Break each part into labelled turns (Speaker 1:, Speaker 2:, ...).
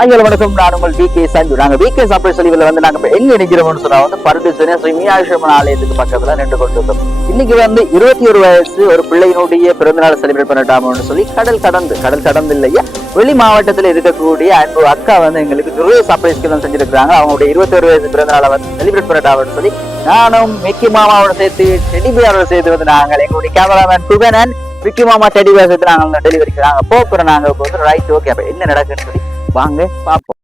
Speaker 1: ஐயா வணக்கம். நான் உங்கள் வி கே சஞ்சு. நாங்க வி கே சாப்பிட சொல்லிவில் வந்து நாங்கள் எங்கே எங்க சொன்னால் சொன்னா வந்து பருடு ஸ்ரீ மீனாட்சியம்மன் ஆலயத்துக்கு பக்கத்துல நின்று கொண்டிருக்கோம் இன்னைக்கு வந்து இருபத்தி ஒரு வயசு ஒரு பிள்ளையினுடைய பிறந்தநாள் செலிப்ரேட் பண்ணிட்டாமோன்னு சொல்லி கடல் கடந்து கடல் கடந்து இல்லையா? வெளி மாவட்டத்தில் இருக்கக்கூடிய அன்பு அக்கா வந்து எங்களுக்கு நிறைய சர்ப்ரைஸ்க்கு தான் செஞ்சிருக்காங்க அவங்களுடைய இருபத்தி ஒரு வயசு பிறந்தநாளை வந்து செலிப்ரேட் பண்ணிட்டாமோன்னு சொல்லி நானும் மிக்கி மாமாவோட சேர்த்து டெடிபியாரோட சேர்த்து வந்து நாங்கள் எங்களுடைய கேமராமேன் குகனன் விக்கி மாமா டெடி சேர்த்து நாங்கள் டெலிவரிக்கு நாங்க போக்குறோம். நாங்க போகுது ரைட் ஓகே அப்போ என்ன நடக்குன்னு சொல்லி வாங்க பார்ப்போம்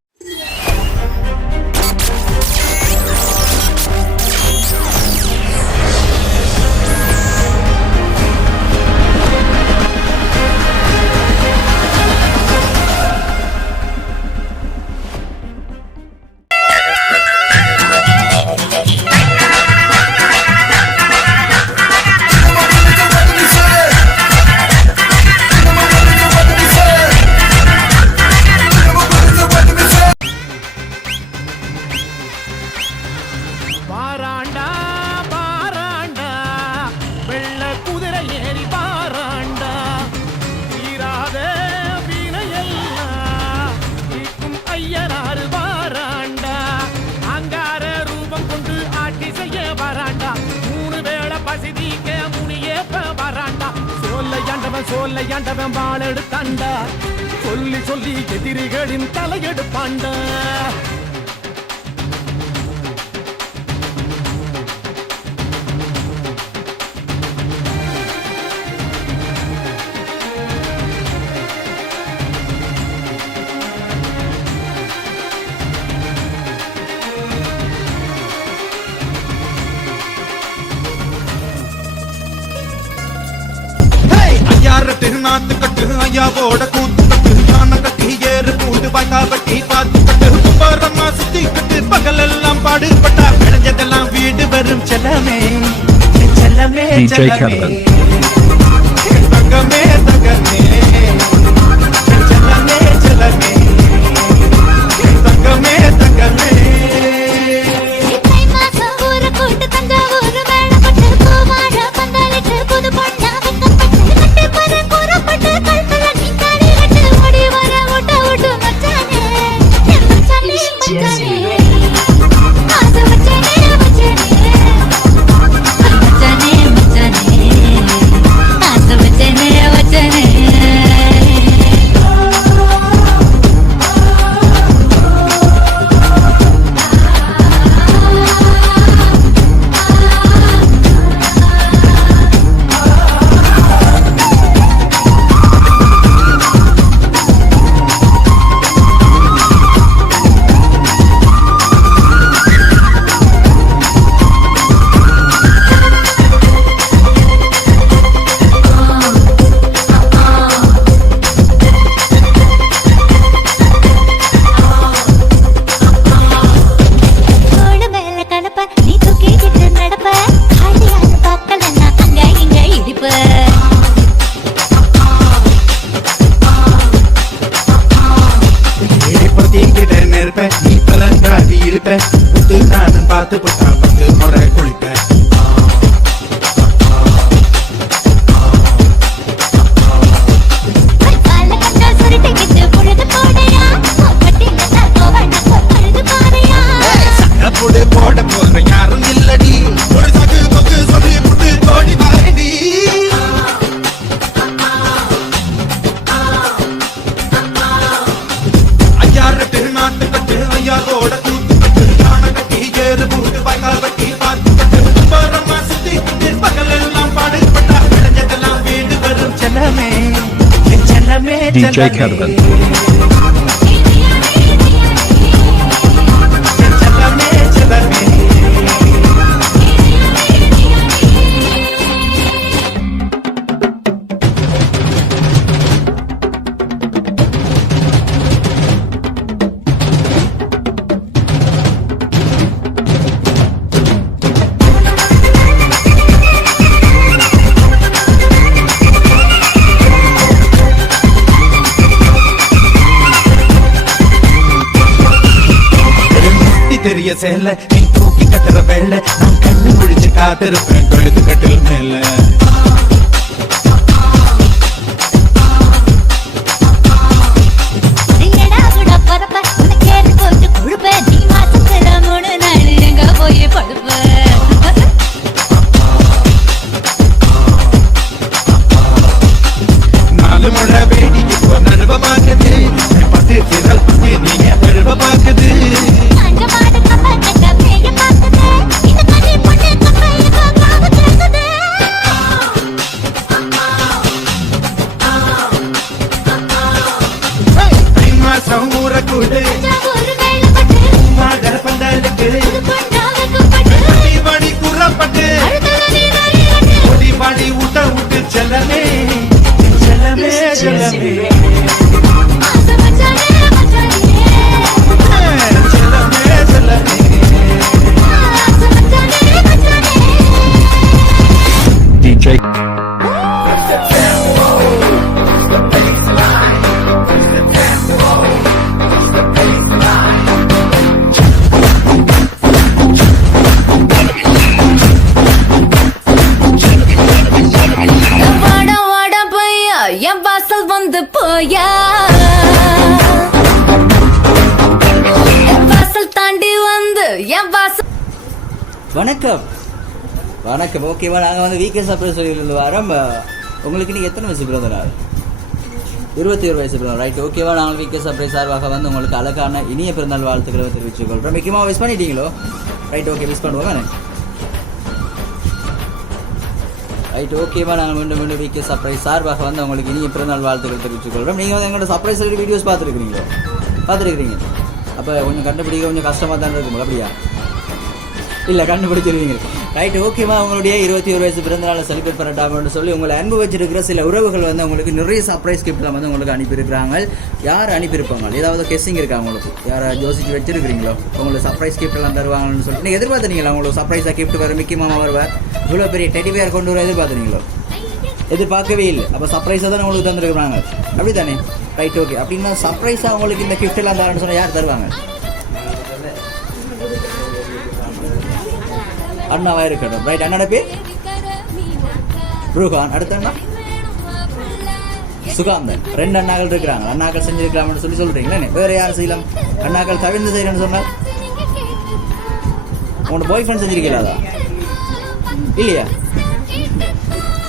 Speaker 2: தலையெடுப்பாண்டா.
Speaker 3: ஐயாரட்டு நாத்து கட்டு ஐயாவோட கூத்து கட்டு. வாய்க்கா வட்டி பாத்து கட்டு கும்பாரம்மா சுத்தி கட்டு பகலெல்லாம் பாடுபட்டா விளைஞ்சதெல்லாம் வீடு வரும் செல்லமே. செல்லமே செல்லமே. பத்திக்கிட்ட நிற்பேன். நீ பலங்காதி இருப்பேன். புத்து நானும் பார்த்து புட்டா பங்கு முறை குளிப்பேன். ஐயாரட்டு நாட்டு கட்டு ஐயாவோட கூத்து கட்டு யானை கட்டி ஏறு பூண்டு வாய்க்கால் வட்டி பார்த்து கட்டு கும்பாரம்மா சுத்தி கட்டு பகலெல்லாம் சேல. நீ தூக்கி கட்டுற வேலை. நான் கண்ணு முழிச்சு காத்திருப்பேன். கழுத்து கட்டில் மேல.
Speaker 4: வணக்கம். வணக்கம். ஓகேவா நாங்கள் வந்து வீக்கெண்ட் சாப்பிட சொல்லியிருந்து வரோம். உங்களுக்கு நீங்கள் எத்தனை வயசு பிறந்த நாள்? இருபத்தி ஒரு வயசு பிறந்த ரைட் ஓகேவா நாங்கள் வீக்கெண்ட் சாப்பிட சார்பாக வந்து உங்களுக்கு அழகான இனிய பிறந்தநாள் வாழ்த்துக்களை தெரிவித்துக் கொள்கிறோம். முக்கியமாக மிஸ் பண்ணிட்டீங்களோ? ரைட் ஓகே மிஸ் பண்ணுவோம் ரைட் ஓகேவா நாங்கள் மீண்டும் மீண்டும் வீக்கே சர்ப்ரைஸ் சார்பாக வந்து உங்களுக்கு இனிய பிறந்தநாள் வாழ்த்துக்கள் தெரிவித்துக் கொள்கிறோம். நீங்கள் வந்து எங்களோட சர்ப்ரைஸ் வீடியோஸ் பார்த்துருக்கிறீங்களோ? பார்த்துருக்கிறீங்க. அப்போ கொஞ்சம் கண்டுபிடிக்க கொஞ்சம் கஷ்டமாக தான் இருக்கும் அப்படியா? இல்லை கண்டுபிடிச்சிருவீங்க. ரைட் ஓகேவா உங்களுடைய இருபத்தி ஒரு வயசு பிறந்த நாள் செலிப்ரேட் பண்ணட்டாங்கன்னு சொல்லி உங்களை அன்பு வச்சிருக்கிற சில உறவுகள் வந்து உங்களுக்கு நிறைய சர்ப்ரைஸ் கிஃப்ட்லாம் வந்து உங்களுக்கு அனுப்பியிருக்கிறாங்க. யார் அனுப்பியிருப்பாங்க? ஏதாவது கெஸ்ஸிங் இருக்கா உங்களுக்கு? யாரை யோசிச்சு வச்சிருக்கிறீங்களோ? உங்களுக்கு சர்ப்ரைஸ் gift எல்லாம் தருவாங்கன்னு சொல்லிட்டு. நீங்கள் எதிர்பார்த்தீங்களா உங்களுக்கு சர்ப்ரைஸாக கிஃப்ட் வர மிக்கி மாமா வருவார். இவ்வளோ பெரிய டெடி பேர் கொண்டு வர எதிர்பார்த்துறீங்களோ எதிர்பார்க்கவே இல்லை. அப்போ சர்ப்ரைஸாக தான் உங்களுக்கு தந்துருக்குறாங்க. அப்படி தானே ரைட் ஓகே அப்படின்னா சர்ப்ரைஸாக உங்களுக்கு இந்த gift எல்லாம் தரேன்னு சொன்னால் யார் தருவாங்க? அண்ணாவா இருக்கட்டும் ரைட் அண்ணாட பேர்? ரூஹான். அடுத்த அண்ணா? சுகாந்தன். ரெண்டு அண்ணாக்கள் இருக்கிறாங்க. அண்ணாக்கள் செஞ்சிருக்கலாம்னு சொல்லி சொல்றீங்களா வேற யார் செய்யலாம்? அண்ணாக்கள் தவிர்ந்து செய்யறேன்னு சொன்னால்? உங்களோட பாய் ஃப்ரெண்ட் செஞ்சிருக்கீங்களா இல்லையா?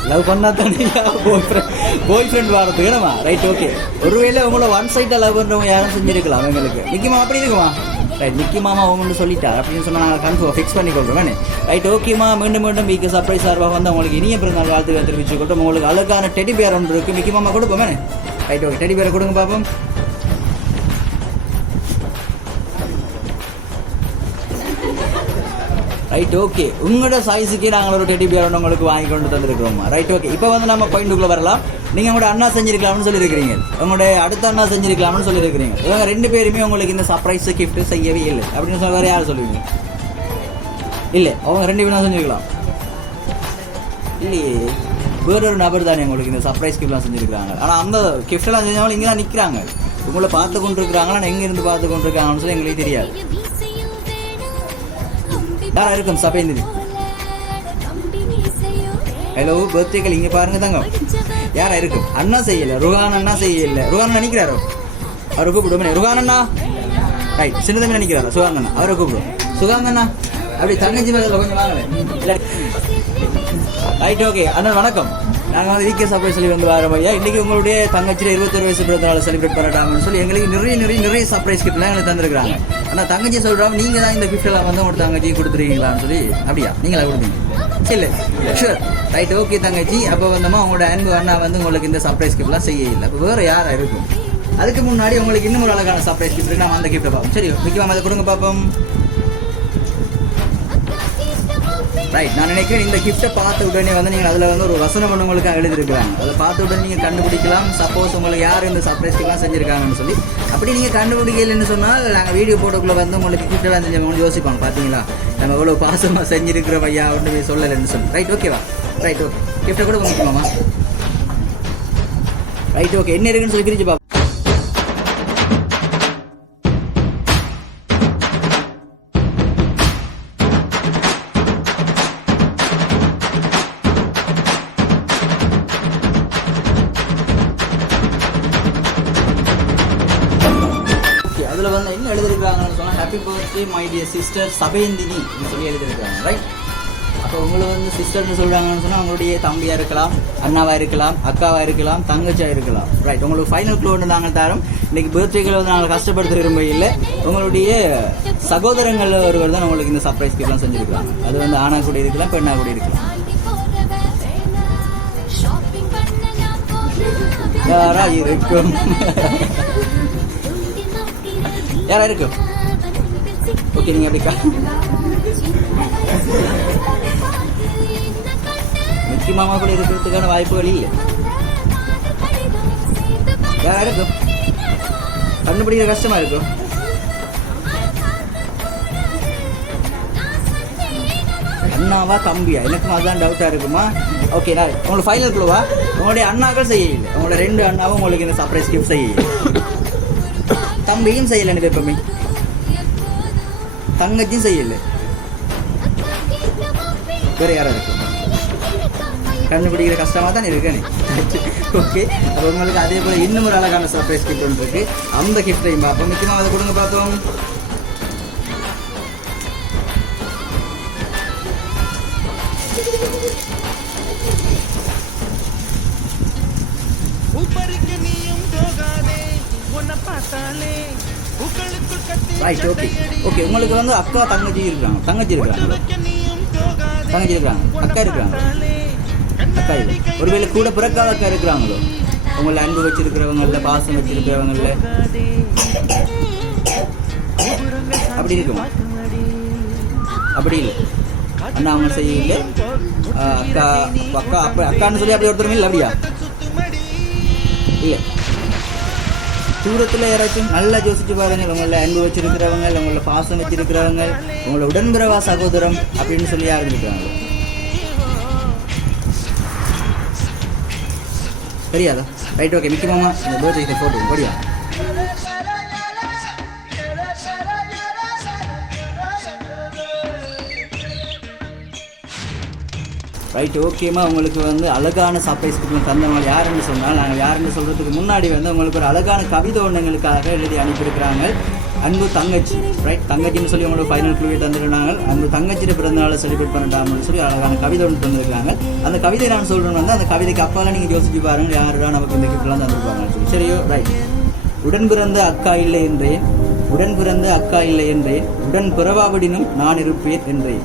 Speaker 4: லவ் பண்ணா தானே boyfriend boyfriend right okay ஒருவேளை உங்களோட ஒன் சைடாக லவ் பண்ணுறவங்க யாரும் செஞ்சிருக்கலாம் எங்களுக்கு நிக்கிமா? அப்படி இருக்குமா? ரைட் நிக்கி மாமா அவங்கன்னு சொல்லிட்டார் அப்படின்னு சொன்னால் நான் கன்ஃபார்ம் ஃபிக்ஸ் பண்ணி கொள்றோம் ரைட் ஓகேமா மீண்டும் மீண்டும் வீக்கு சர்ப்ரைஸ் சார்பாக வந்து உங்களுக்கு இனிய பிறந்தநாள் வாழ்த்துக்கள் தெரிவிச்சு கொள்றோம். உங்களுக்கு அழகான டெடி பேர் ஒன்று இருக்குது மிக்கி மாமா கொடுப்போம். ரைட் ஓகே டெடி பேரை கொடுங்க பாப்போம். ரைட் ஓகே உங்களோட சைஸுக்கே நாங்கள் ஒரு டெடி பியர் உங்களுக்கு வாங்கி கொண்டு தந்திருக்கிறோம். ரைட் ஓகே இப்போ வந்து நம்ம பாயிண்ட்டுக்குள்ள வரலாம். நீங்கள் உங்களோட அண்ணா செஞ்சிருக்கலாம்னு சொல்லியிருக்கிறீங்க உங்களுடைய அடுத்த அண்ணா செஞ்சிருக்கலாம்னு சொல்லியிருக்கிறீங்க இவங்க ரெண்டு பேருமே உங்களுக்கு இந்த சர்ப்ரைஸ் கிஃப்ட் செய்யவே இல்லை. அப்படின்னு சொல்ல வேறு யார் சொல்லுவீங்க? இல்லை. அவங்க ரெண்டு பேரும் தான் செஞ்சிருக்கலாம். இல்லையே. வேறொரு நபர் தானே உங்களுக்கு இந்த சர்ப்ரைஸ் கிஃப்ட்லாம் செஞ்சிருக்காங்க ஆனால் அந்த கிஃப்ட்லாம் செஞ்சவங்க இங்கே தான் நிற்கிறாங்க உங்களை பார்த்து கொண்டு இருக்கிறாங்களா ஆனால் எங்கேருந்து பார்த்து கொண்டு இருக்காங்கன்னு சொல்லி எங்களுக்கு தெரியாது. யாரா இருக்கும் சபையில் ஹலோ பர்த்டேக்கள் இங்கே பாருங்க தாங்க யாரா இருக்கும் அண்ணா செய்யல ருகான் அண்ணா செய்யல. ருகான் நினைக்கிறாரோ அவரை கூப்பிடுவோம் ருகான் அண்ணா? ரைட் சின்னதம்பி நினைக்கிறாரோ? சுகான் அண்ணா. அவரை கூப்பிடுவோம் சுகாந்த் அண்ணா? அப்படி தங்கச்சி மேல கொஞ்சம் வாங்கல. ரைட் ஓகே அண்ணா வணக்கம். நாங்கள் வந்து வீக்கே சர்ப்ரைஸ் சொல்லி வந்து வரோம் ஐயா இன்றைக்கி உங்களுடைய தங்கச்சியில் இருபத்தொரு வயசு பிறந்த நாள் செலிப்ரேட் பண்ணட்டாங்கன்னு சொல்லி எங்களுக்கு நிறைய நிறைய நிறைய சர்ப்ரைஸ் கிட்டலாம் எங்களுக்கு தந்திருக்காங்க ஆனால் தங்கச்சி சொல்கிறாங்க நீங்கள் தான் இந்த கிஃப்ட் எல்லாம் வந்து ஒரு தங்கச்சி கொடுத்துருக்கீங்களான்னு சொல்லி. அப்படியா? நீங்களா கொடுத்தீங்க சரி ஷூர் ரைட் ஓகே தங்கச்சி. அப்போ வந்தோமா உங்களோட அன்பு அண்ணா வந்து உங்களுக்கு இந்த சர்ப்ரைஸ் கிஃப்ட்லாம் செய்ய இல்லை அப்போ வேறு யாராக இருக்கும்? அதுக்கு முன்னாடி உங்களுக்கு இன்னும் ஒரு அழகான சர்ப்ரைஸ் கிஃப்ட் நம்ம அந்த கிஃப்ட்டை பார்ப்போம். சரி முக்கியமாக அதை கொடுங்க பார்ப்போம். ரைட் நான் நினைக்கிறேன் இந்த கிஃப்ட்டை பார்த்த உடனே வந்து நீங்கள் அதில் வந்து ஒரு வசனம் ஒன்று உங்களுக்கு எழுதிருக்கிறாங்க அதை பார்த்த உடனே நீங்கள் கண்டுபிடிக்கலாம். சப்போஸ் உங்களுக்கு யார் இந்த சர்ப்ரைஸ்க்கெல்லாம் செஞ்சுருக்காங்கன்னு சொல்லி. அப்படி நீங்கள் கண்டுபிடிக்கலைன்னு சொன்னால் நாங்கள் வீடியோ போட்டோக்குள்ளே வந்து உங்களுக்கு கிஃப்ட்டெல்லாம் செஞ்சவங்க யோசிப்பாங்க பார்த்தீங்களா? நம்ம எவ்வளோ பாசமாக செஞ்சிருக்கிற ஐயா ஒன்றுமே சொல்லலைன்னு சொல்லி. ரைட் ஓகேவா ரைட் ஓகே கிஃப்ட்டை கூட முக்கியமாமா ரைட் ஓகே என்ன இருக்குன்னு சொல்லி பிரிச்சு பார்ப்போம். Happy birthday my dear sister Sabenthini அப்படின்னு சொல்லி எழுதியிருக்காங்க ரைட் அப்போ உங்களை வந்து சிஸ்டர்னு சொல்கிறாங்கன்னு சொன்னால் உங்களுடைய தம்பியாக இருக்கலாம் அண்ணாவாக இருக்கலாம் அக்காவாக இருக்கலாம் தங்கச்சியாக இருக்கலாம் ரைட் உங்களுக்கு ஃபைனல் க்ளோ ஒன்று நாங்கள் தரோம். இன்றைக்கி பர்த்டேகளை வந்து நாங்கள் கஷ்டப்படுத்த விரும்ப இல்லை உங்களுடைய சகோதரங்கள் ஒருவர் தான் உங்களுக்கு இந்த சர்ப்ரைஸ் கிஃப்ட்லாம் செஞ்சுருக்காங்க அது வந்து ஆணா கூட இருக்கலாம் பெண்ணாக கூட இருக்கலாம். யாரா இருக்கும்? யாரா இருக்கும்? ஓகே நீங்கள் அப்படிக்கா மிக்கி மாமா கூட இருக்கிறதுக்கான வாய்ப்புகள் இல்லை வேற இருக்கும் கண்டுபிடிக்கிற கஷ்டமா இருக்கும் அண்ணாவா தம்பியா எனக்கும் அதுதான் டவுட்டா இருக்குமா ஓகே நான் உங்களுக்கு ஃபைனல் குழுவா உங்களுடைய அண்ணாக்கள் செய்யல உங்களோட ரெண்டு அண்ணாவும் உங்களுக்கு இந்த சர்ப்ரைஸ் கிஃப்ட் செய்யல தம்பியும் செய்யல எனக்கு எப்பவுமே தங்கச்சியும் செய்யல. வேற யாரும் இருக்கு. கண்டுபிடிக்கிற கஷ்டமாக தான் இருக்கேன் ஓகே அப்போ உங்களுக்கு அதே போல இன்னும் ஒரு அழகான சர்ப்ரைஸ் கிஃப்ட் ஒன்று இருக்கு. அந்த கிஃப்டையும் பார்ப்போம். முக்கியமாக அதை கொடுங்க பார்த்தோம் ரைட் ஓகே ஓகே உங்களுக்கு வந்து அக்கா தங்கச்சி இருக்கிறாங்க தங்கச்சி இருக்கிறாங்க தங்கச்சி இருக்கிறாங்க அக்கா இருக்கிறாங்க அக்கா இல்லை. ஒருவேளை கூட பிறக்காத அக்கா இருக்கிறாங்களோ? உங்களை அன்பு வச்சிருக்கிறவங்கள பாசம் வச்சிருக்கிறவங்கள அப்படி இருக்கும்? அப்படி இல்லை. அண்ணா அவங்க செய்யல அக்கா அக்கா அப்ப அக்கான்னு சொல்லி அப்படி ஒருத்தரும் இல்லை அப்படியா? தூரத்தில் யாராச்சும் நல்லா யோசிச்சு பாருங்க உங்களை அன்பு வச்சிருக்கிறவங்க உங்களை பாசம் வச்சிருக்கிறவங்க உங்களை உடன்பிறவா சகோதரம் அப்படின்னு சொல்லி ஆரம்பிக்கிறாங்க சரியாதா ரைட் ஓகே மிக்கி மாமா இந்த பர்த்டே ஃபோட்டோ படியா? ரைட் ஓகேமா உங்களுக்கு வந்து அழகான சர்ப்ரைஸ் கொடுக்கணும் தந்தவங்க யாருன்னு சொன்னால் நாங்கள் யாருன்னு சொல்கிறதுக்கு முன்னாடி வந்து உங்களுக்கு ஒரு அழகான கவிதை ஒன்றுங்களுக்காக எழுதி அனுப்பியிருக்கிறாங்க. அன்பு தங்கச்சி ரைட் தங்கச்சின்னு சொல்லி உங்களுக்கு ஃபைனல் குழுவை தந்துருந்தாங்க. அன்பு தங்கச்சியோட பிறந்தநாளை செலிப்ரேட் பண்ணிட்டாங்கன்னு சொல்லி அழகான கவிதை ஒன்று தந்திருக்காங்க. அந்த கவிதை நான் சொல்கிறேன் வந்து அந்த கவிதைக்கு அப்பாலாம் நீங்கள் யோசிச்சு பாருங்க யாருடா நமக்கு இந்த கிஃப்ட்லாம் தந்துருப்பாங்கன்னு சொல்லி. சரியோ? ரைட் உடன் பிறந்த அக்கா இல்லை என்றேன் உடன் பிறந்த அக்கா இல்லை என்றேன் உடன் பிறவாவிடினும் நான் இருப்பேன் என்றேன்.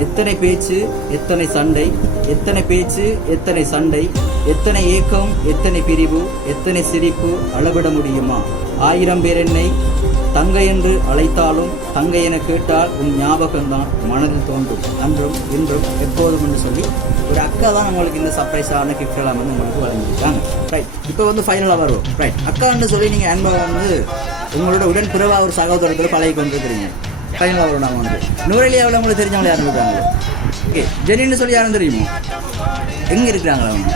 Speaker 4: எத்தனை பேச்சு எத்தனை சண்டை எத்தனை பேச்சு எத்தனை சண்டை எத்தனை ஏக்கம் எத்தனை பிரிவு எத்தனை சிரிப்பு அளவிட முடியுமா? ஆயிரம் பேர் என்னை தங்கை என்று அழைத்தாலும் தங்கை என கேட்டால் உன் ஞாபகம்தான் மனதில் தோன்றும். அன்றும் இன்றும் எப்போதும் என்று சொல்லி ஒரு அக்கா தான் நம்மளுக்கு இந்த சர்ப்ரைஸான கிஃப்ட்லாம் வந்து உங்களுக்கு வழங்கியிருக்காங்க. ரைட் இப்போ வந்து ஃபைனலாக வருவோம். ரைட் அக்கான்னு சொல்லி நீங்கள் அன்பாக வந்து உங்களோட உடன் பிறவா ஒரு சகோதரத்தில் பழகி கொண்டிருக்கிறீங்க ஃபைனலாக வரும் நாங்கள் வந்து. நூறலியாவில் உங்களுக்கு தெரிஞ்சவங்க யாரும் இருக்காங்க? ஓகே ஜெனின்னு சொல்லி யாரும் தெரியுமோ? எங்கே இருக்கிறாங்களா அவங்க?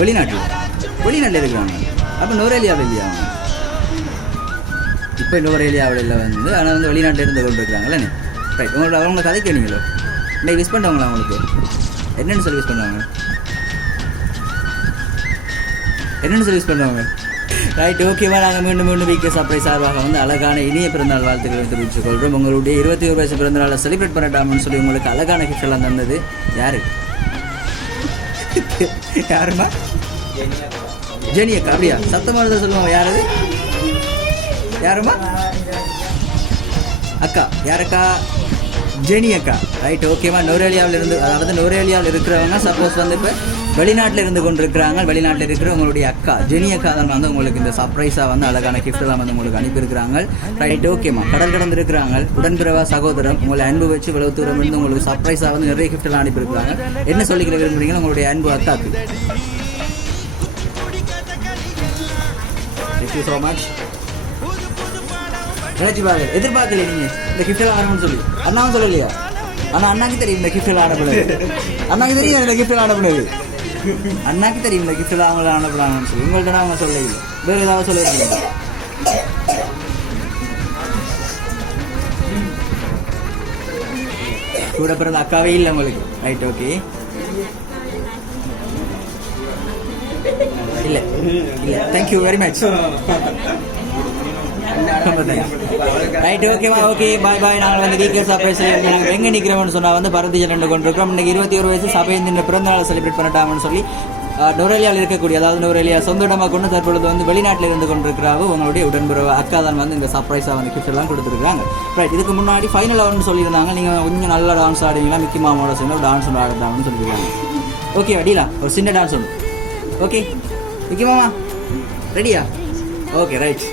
Speaker 4: வெளிநாட்டில். வெளிநாட்டில் இருக்கிறாங்க. அப்போ நூறலியாவில் இல்லையா? அவங்க இப்போ நூறேலியாவில் வந்து ஆனால் வந்து வெளிநாட்டில் இருந்து கொண்டு இருக்கிறாங்களே ரைட் உங்களோட அவங்க கதை கேட்டீங்களோ இன்னைக்கு விஷ் பண்ணுவாங்களா உங்களுக்கு? என்னென்னு சொல்லி விஷ் பண்ணுவாங்க என்னென்னு சொல்லி விஷ் பண்ணுவாங்க ரைட் ஓகேவா நாங்கள் மீண்டும் மீண்டும் வீக்கே சப்ளை சார்பாக வந்து அழகான இனிய பிறந்தநாள் வாழ்த்துக்களை தெரிவித்துக் கொள்கிறோம். உங்களுடைய இருபத்தி ஒரு வயசு பிறந்தநாளை செலிப்ரேட் பண்ணட்டாம்னு சொல்லி உங்களுக்கு அழகான gift எல்லாம் தந்தது யாரு? யாருமா? ஜெனி அக்கா அப்படியா சத்தமாக இருந்தா சொல்லுவாங்க. யாரு யாருமா? அக்கா. யாரக்கா? ஜெனி அக்கா ரைட் ஓகேவா நோரேலியாவில் இருந்து அதாவது நோரேலியாவில் இருக்கிறவங்க சப்போஸ் வந்து இப்போ வெளிநாட்டில் இருந்து கொண்டிருக்கிறாங்க. வெளிநாட்டில் இருக்கிற உங்களுடைய அக்கா ஜெனி அக்கா தான் வந்து உங்களுக்கு இந்த சர்ப்ரைஸாக வந்து அழகான gift எல்லாம் வந்து உங்களுக்கு அனுப்பியிருக்கிறாங்க. ரைட் ஓகேம்மா கடல் கடந்து இருக்கிறாங்க உடன்பிறவா சகோதரம் உங்களை அன்பு வச்சு இவ்வளவு தூரம் இருந்து உங்களுக்கு சர்ப்ரைஸாக வந்து நிறைய gift எல்லாம் அனுப்பியிருக்கிறாங்க. என்ன சொல்லிக்கிற விரும்புறீங்க? உங்களுடைய அன்பு அக்காக்கு. தேங்க்யூ ஸோ மச் நினைச்சு பாருங்க எதிர்பார்க்கல நீங்க? இந்த gift வரணும்னு சொல்லி. அண்ணாவும் சொல்லலையா? அண்ணா அண்ணாக்கு தெரியும் இந்த கிஃப்ட் எல்லாம் அண்ணாக்கு தெரியும் இந்த கிஃப்ட் ஆட அண்ணாக்கு தெரியும்ல இந்த எல்லாம் அவங்கள அனுப்புறாங்கன்னு சொல்லி உங்கள்கிட்ட அவங்க சொல்லல வேறு ஏதாவது சொல்லிருக்கீங்க கூட பிறந்த அக்காவே இல்லை உங்களுக்கு. ரைட் ஓகே இல்லை. இல்லை. Thank you very much right ஓகேவா ஓகே பாய் பாய் நாங்கள் வந்து வீக்கர் சர்ப்ரைஸ் நாங்கள் எங்கே நிற்கிறோம்னு சொன்னால் வந்து பரந்தி ஜெண்டு கொண்டிருக்கிறோம். இன்னைக்கு இருபத்தி ஒரு வயசு சபையின் இந்த பிறந்த நாளை செலிப்ரேட் பண்ணட்டாம்னு சொல்லி நுரேலியாவில் இருக்கக்கூடிய அதாவது நுரேலியா சொந்த இடமாக கொண்டு தற்பொழுது வந்து வெளிநாட்டில் இருந்து கொண்டிருக்கிறாவோ. உங்களுடைய உடன்புறவு அக்கா தான் வந்து இந்த சர்ப்ரைஸாக வந்து கிஃப்ட் எல்லாம் கொடுத்துருக்காங்க ரைட் இதுக்கு முன்னாடி ஃபைனல் அவர்னு சொல்லியிருந்தாங்க. நீங்கள் கொஞ்சம் நல்லா டான்ஸ் ஆடுவீங்களா? மிக்கி மாமாவோட சேர்ந்து டான்ஸ் ஒன்று ஆடுதான்னு சொல்லியிருக்காங்க. ஓகே அடிலா ஒரு சின்ன டான்ஸ் ஒன்று. ஓகே மிக்கி மாமா ரெடியா ஓகே ரைட்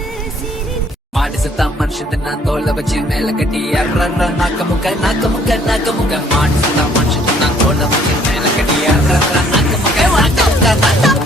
Speaker 5: மாடு செத்தா மனுஷன் நான் தோலை வச்சு மேல கட்டி அர்ற நாக்க முக்க நாக்க முக்க நாக்க முக்க மாடு செத்தா மனுஷன் நான் தோலை வச்சு மேல கட்டி அர்ற நாக்க நாக்க முக்க நாக்க முக்க